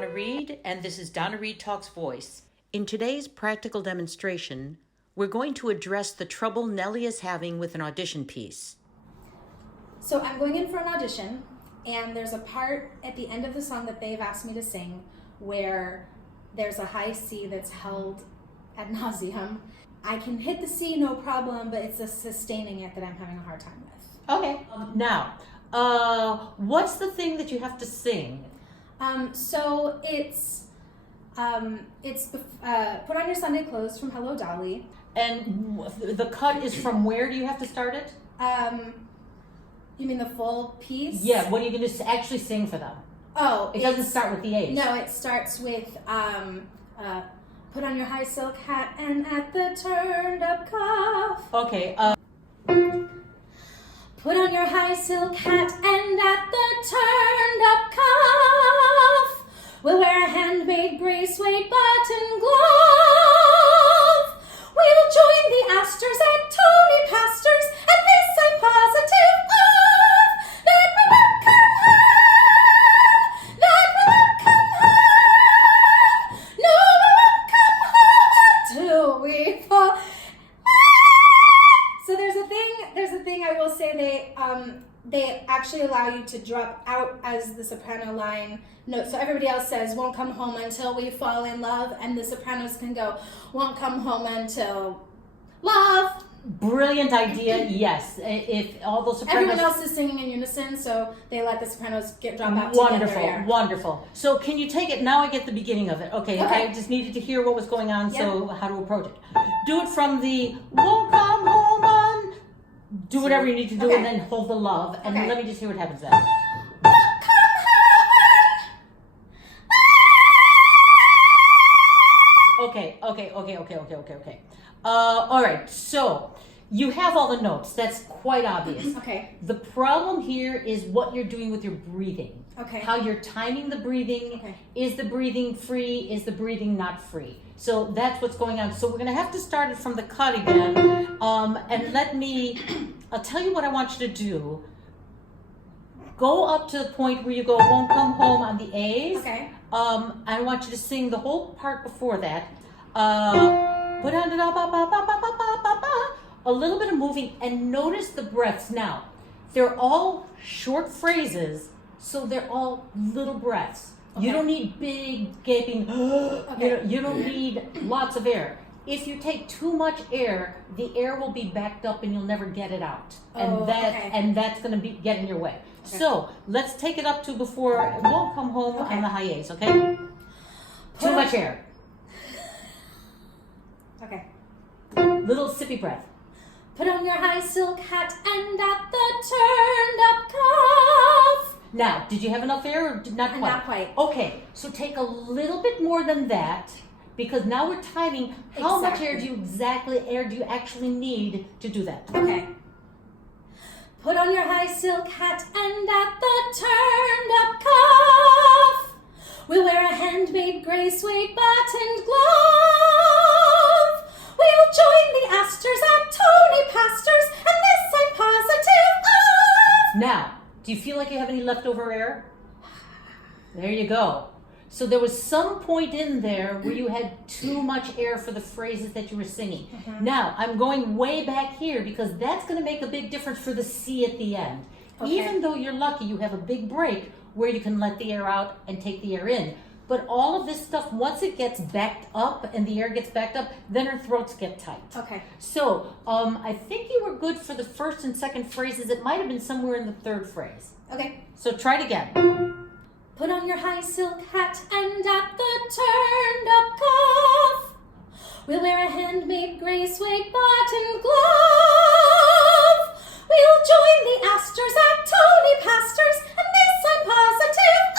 Donna Reid, and this is Donna Reid Talks Voice. In today's practical demonstration, we're going to address the trouble Nellie is having with an audition piece. So I'm going in for an audition, and there's a part at the end of the song that they've asked me to sing where there's a high C that's held ad nauseum. I can hit the C, no problem, but it's the sustaining it that I'm having a hard time with. Okay. Now, what's the thing that you have to sing? So it's Put On Your Sunday Clothes from Hello Dolly. And the cut is from where do you have to start it? You mean the full piece? Yeah, what are you going to actually sing for them? Oh. It doesn't start with the A's. No, it starts with put on your high silk hat and at the turned up cuff. Okay. Put on your high silk hat and at the turned up cuff, we'll wear a handmade gray suede button glove. We'll join the Astors at Tony Pastor's, and this I'm positive of, that we won't come home, that we won't come home, no, we won't come home until we fall. So there's a thing I will say, they actually allow you to drop out as the soprano line note. So everybody else says, won't come home until we fall in love, and the sopranos can go, won't come home until love. Brilliant idea, yes. If all those sopranos... Everyone else is singing in unison, so they let the sopranos drop out Wonderful, to get their air. wonderful. So can you take it, now I get the beginning of it. Okay. I just needed to hear what was going on, so how to approach it. Do it from the won't come home on, do whatever you need to do, and then hold the love, and let me just hear what happens then. Okay. All right, so you have all the notes. That's quite obvious. Okay. The problem here is what you're doing with your breathing. Okay. How you're timing the breathing. Okay. Is the breathing free? Is the breathing not free? So that's what's going on. So we're going to have to start it from the cut again. And I'll tell you what I want you to do. Go up to the point where you go, won't come home on the A's. Okay. I want you to sing the whole part before that. Put on it, a little bit of moving, and notice the breaths. Now, they're all short phrases, so they're all little breaths. Okay. You don't need big gaping. You don't need lots of air. If you take too much air, the air will be backed up and you'll never get it out. And that's going to get in your way. Okay. So let's take it up to before it won't come home on the high A's, okay? Too much air. Okay. Little sippy breath. Put on your high silk hat and at the turned up cuff. Now, did you have enough air or not quite? Not quite. Okay, so take a little bit more than that, because now we're timing how much air do you actually need to do that. Okay. Put on your high silk hat and at the turned up cuff, we'll wear a handmade gray suede buttoned glove. We'll join the Astors at Tony Pastor's, and this I'm positive of. Now, do you feel like you have any leftover air? There you go. So there was some point in there where you had too much air for the phrases that you were singing. Mm-hmm. Now, I'm going way back here because that's going to make a big difference for the C at the end. Okay. Even though you're lucky, you have a big break where you can let the air out and take the air in. But all of this stuff, once it gets backed up and the air gets backed up, then our throats get tight. Okay. So I think you were good for the first and second phrases. It might have been somewhere in the third phrase. Okay. So try it again. Put on your high silk hat and at the turned up cuff, we'll wear a handmade gray suede button glove. We'll join the Astors at Tony Pastor's, and this I'm positive of.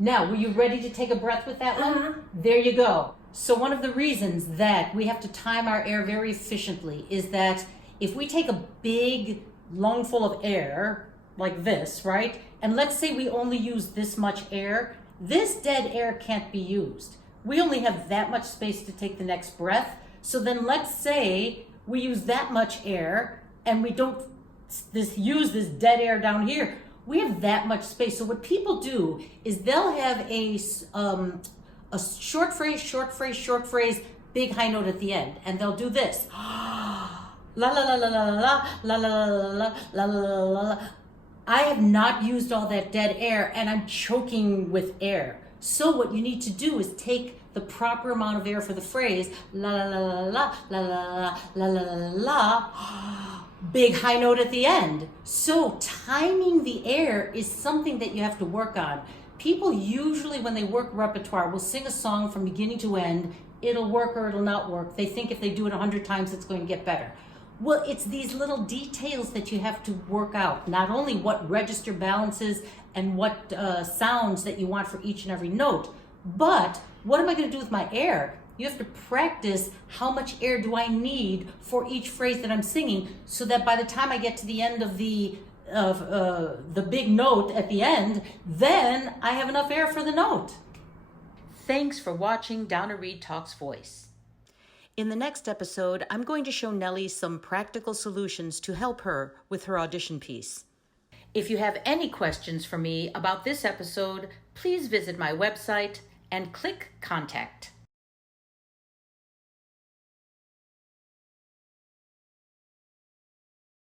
Now, were you ready to take a breath with that one? There you go. So one of the reasons that we have to time our air very efficiently is that if we take a big lungful of air, like this, right? And let's say we only use this much air. This dead air can't be used. We only have that much space to take the next breath. So then let's say we use that much air and we don't use this dead air down here. We have that much space. So what people do is they'll have a short phrase, short phrase, short phrase, big high note at the end, and they'll do this. La la la la la la la la la la la la la. I have not used all that dead air, and I'm choking with air. So what you need to do is take the proper amount of air for the phrase, la la la la la la la la la la la, big high note at the end. So timing the air is something that you have to work on. People usually, when they work repertoire, will sing a song from beginning to end. It'll work or it'll not work. They think if they do it 100 times, it's going to get better. Well, it's these little details that you have to work out. Not only what register balances and what sounds that you want for each and every note, but what am I going to do with my air? You have to practice how much air do I need for each phrase that I'm singing, so that by the time I get to the end of the big note at the end, then I have enough air for the note. Thanks for watching Donna Reid Talks Voice. In the next episode, I'm going to show Nellie some practical solutions to help her with her audition piece. If you have any questions for me about this episode, please visit my website and click Contact.